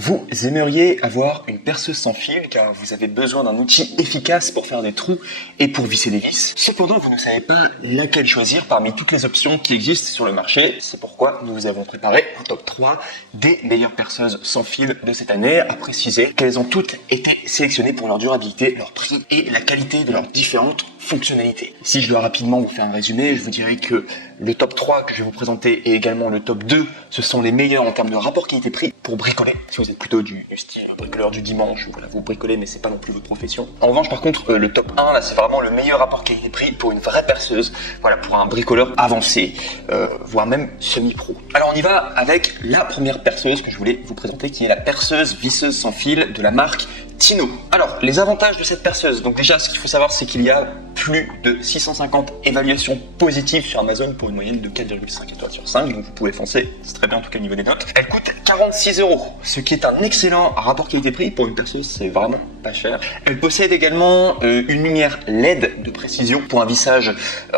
Vous aimeriez avoir une perceuse sans fil car vous avez besoin d'un outil efficace pour faire des trous et pour visser des vis. Cependant, vous ne savez pas laquelle choisir parmi toutes les options qui existent sur le marché. C'est pourquoi nous vous avons préparé un top 3 des meilleures perceuses sans fil de cette année, à préciser qu'elles ont toutes été sélectionnées pour leur durabilité, leur prix et la qualité de leurs différentes fonctionnalités. Si je dois rapidement vous faire un résumé, je vous dirais que le top 3 que je vais vous présenter et également le top 2, ce sont les meilleurs en termes de rapport qualité-prix pour bricoler. Si vous êtes plutôt du style bricoleur du dimanche, voilà, vous bricolez mais c'est pas non plus votre profession. En revanche, par contre, le top 1, là, c'est vraiment le meilleur rapport qualité-prix pour une vraie perceuse, voilà, pour un bricoleur avancé, voire même semi-pro. Alors on y va avec la première perceuse que je voulais vous présenter, qui est la perceuse visseuse sans fil de la marque Tino. Alors, les avantages de cette perceuse. Donc déjà, ce qu'il faut savoir, c'est qu'il y a plus de 650 évaluations positives sur Amazon pour une moyenne de 4,5 étoiles sur 5. Donc vous pouvez foncer, c'est très bien en tout cas au niveau des notes. Elle coûte 46 €, ce qui est un excellent rapport qualité-prix. Pour une perceuse, c'est vraiment pas cher. Elle possède également une lumière LED de précision pour un vissage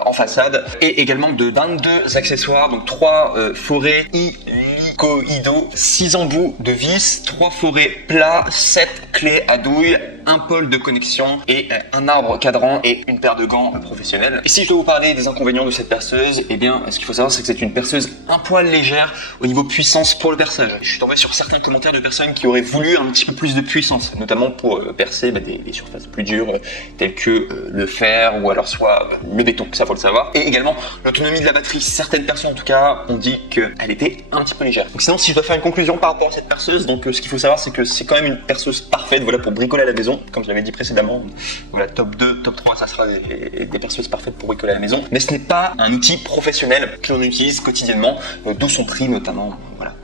en façade et également de 22 accessoires, donc 3 forêts hélicoïdaux, 6 embouts de vis, 3 forêts plats, 7 clés à douille, un pôle de connexion et un arbre cadran et une paire de gants professionnels. Et si je dois vous parler des inconvénients de cette perceuse, eh bien, ce qu'il faut savoir, c'est que c'est une perceuse un poil légère au niveau puissance pour le perçage. Je suis tombé sur certains commentaires de personnes qui auraient voulu un petit peu plus de puissance, notamment pour percer des surfaces plus dures telles que le fer ou alors soit le béton, ça faut le savoir. Et également l'autonomie de la batterie. Certaines personnes en tout cas ont dit qu'elle était un petit peu légère. Donc sinon, si je dois faire une conclusion par rapport à cette perceuse, donc ce qu'il faut savoir, c'est que c'est quand même une perceuse parfaite, voilà, pour bricoler à la maison. Comme je l'avais dit précédemment, voilà, top 2, top 3, ça sera des perceuses parfaites pour bricoler à la maison. Mais ce n'est pas un outil professionnel que l'on utilise quotidiennement, d'où son prix notamment. Voilà,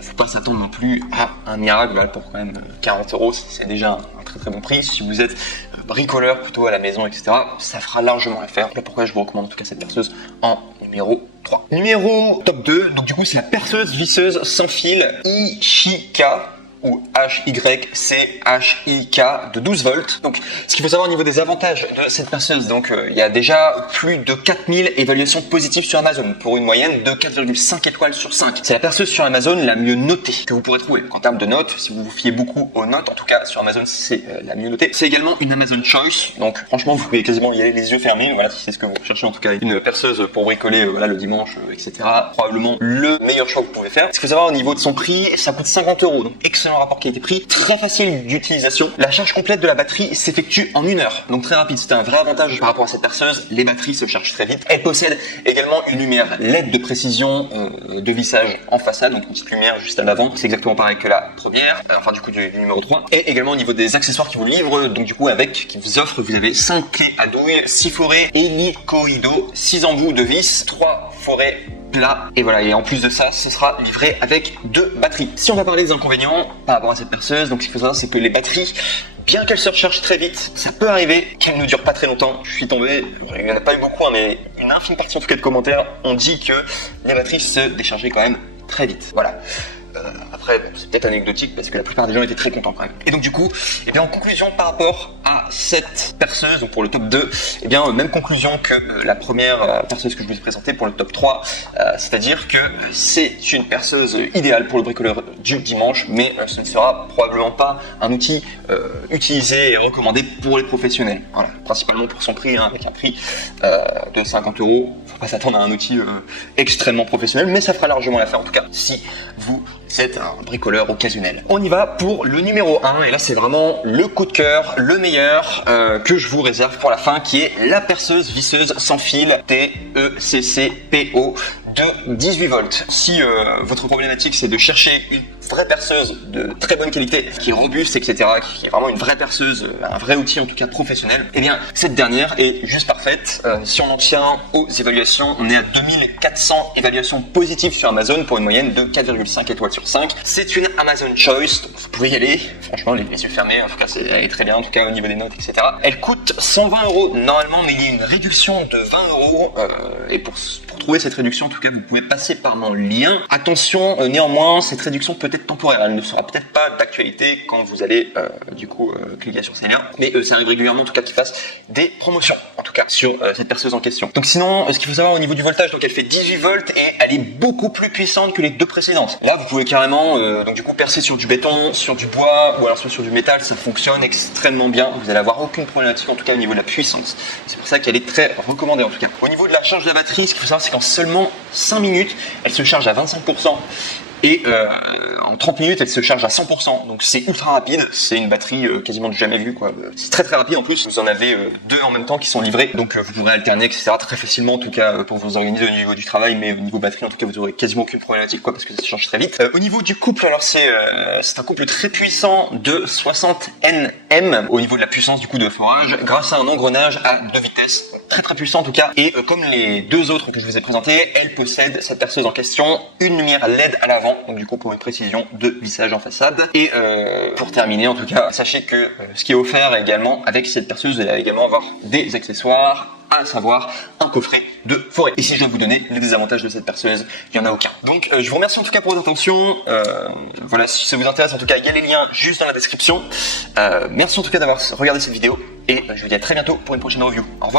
faut pas s'attendre non plus à un miracle, voilà, pour quand même 40 €, c'est déjà un très très bon prix. Si vous êtes bricoleur plutôt à la maison, etc., ça fera largement l'affaire. Voilà pourquoi je vous recommande en tout cas cette perceuse en numéro 3. Numéro top 2, donc du coup c'est la perceuse visseuse sans fil Ishika, ou HYCHIK de 12 volts. Donc, ce qu'il faut savoir au niveau des avantages de cette perceuse, donc il y a déjà plus de 4000 évaluations positives sur Amazon pour une moyenne de 4,5 étoiles sur 5. C'est la perceuse sur Amazon la mieux notée que vous pourrez trouver. En termes de notes, si vous vous fiez beaucoup aux notes, en tout cas sur Amazon, c'est la mieux notée. C'est également une Amazon Choice, donc franchement, vous pouvez quasiment y aller les yeux fermés. Voilà, si c'est ce que vous recherchez, en tout cas, une perceuse pour bricoler, voilà, le dimanche, etc. Probablement le meilleur choix que vous pouvez faire. Ce qu'il faut savoir au niveau de son prix, ça coûte 50 €, donc excellent rapport qualité-prix, très facile d'utilisation. La charge complète de la batterie s'effectue en 1 heure, donc très rapide. C'est un vrai avantage par rapport à cette perceuse. Les batteries se chargent très vite. Elle possède également une lumière LED de précision de vissage en façade, donc une petite lumière juste à l'avant. C'est exactement pareil que la première, enfin du coup du numéro 3. Et également au niveau des accessoires qui vous livrent, donc du coup qui vous offrent, vous avez 5 clés à douille, 6 forêts hélicoïdaux, 6 embouts de vis, 3 forêts là, et voilà, et en plus de ça, ce sera livré avec 2 batteries. Si on va parler des inconvénients par rapport à cette perceuse, donc ce qu'il faut savoir, c'est que les batteries, bien qu'elles se rechargent très vite, ça peut arriver qu'elles ne durent pas très longtemps. Je suis tombé, il n'y en a pas eu beaucoup, hein, mais une infime partie en tout cas de commentaires ont dit que les batteries se déchargeaient quand même très vite. Voilà. Après, bon, c'est peut-être anecdotique parce que la plupart des gens étaient très contents quand même. Et donc du coup, eh bien en conclusion par rapport à cette perceuse, donc pour le top 2, eh bien même conclusion que la première perceuse que je vous ai présentée pour le top 3, c'est-à-dire que c'est une perceuse idéale pour le bricoleur du dimanche, mais ce ne sera probablement pas un outil utilisé et recommandé pour les professionnels. Voilà, principalement pour son prix, hein, avec un prix de 50 €. Faut pas s'attendre à un outil extrêmement professionnel, mais ça fera largement l'affaire en tout cas si vous êtes un bricoleur occasionnel. On y va pour le numéro 1, et là c'est vraiment le coup de cœur, le meilleur que je vous réserve pour la fin, qui est la perceuse visseuse sans fil TECCPO de 18 volts. Si votre problématique c'est de chercher une vraie perceuse de très bonne qualité, qui est robuste, etc., qui est vraiment une vraie perceuse, un vrai outil en tout cas professionnel, eh bien cette dernière est juste parfaite. Si on en tient aux évaluations, on est à 2400 évaluations positives sur Amazon pour une moyenne de 4,5 étoiles sur 5. C'est une Amazon Choice, donc vous pouvez y aller, franchement les yeux fermés, en tout cas elle est très bien, en tout cas au niveau des notes, etc. Elle coûte 120 € normalement, mais il y a une réduction de 20 €, et pour trouver cette réduction, en tout cas vous pouvez passer par mon lien. Attention, néanmoins, cette réduction peut peut-être temporaire, elle ne sera peut-être pas d'actualité quand vous allez cliquer sur ces liens, mais ça arrive régulièrement en tout cas qu'ils fassent des promotions en tout cas sur cette perceuse en question. Donc sinon, ce qu'il faut savoir au niveau du voltage, donc elle fait 18 volts et elle est beaucoup plus puissante que les deux précédentes. Là, vous pouvez carrément percer sur du béton, sur du bois ou alors sur du métal, ça fonctionne extrêmement bien. Vous allez avoir aucune problématique en tout cas au niveau de la puissance. C'est pour ça qu'elle est très recommandée en tout cas. Au niveau de la charge de la batterie, ce qu'il faut savoir, c'est qu'en seulement 5 minutes, elle se charge à 25%. Et en 30 minutes, elle se charge à 100%. Donc c'est ultra rapide. C'est une batterie quasiment du jamais vu, quoi. C'est très très rapide en plus. Vous en avez deux en même temps qui sont livrés. Donc vous pourrez alterner, etc. très facilement en tout cas pour vous organiser au niveau du travail. Mais au niveau batterie, en tout cas, vous aurez quasiment aucune problématique, quoi, parce que ça se charge très vite. Au niveau du couple, alors c'est un couple très puissant de 60 Nm au niveau de la puissance du coup de forage, grâce à un engrenage à 2 vitesses. Très très puissant en tout cas. Et comme les deux autres que je vous ai présentés, elle possède, cette perceuse en question, une lumière LED à l'avant. Donc du coup pour une précision de lissage en façade. Et pour terminer en tout cas, sachez que ce qui est offert également avec cette perceuse, vous allez également avoir des accessoires, à savoir un coffret de forêt. Et si je dois vous donner les désavantages de cette perceuse, il n'y en a aucun. Donc je vous remercie en tout cas pour votre attention. Voilà, si ça vous intéresse en tout cas, il y a les liens juste dans la description. Merci en tout cas d'avoir regardé cette vidéo et je vous dis à très bientôt pour une prochaine review. Au revoir.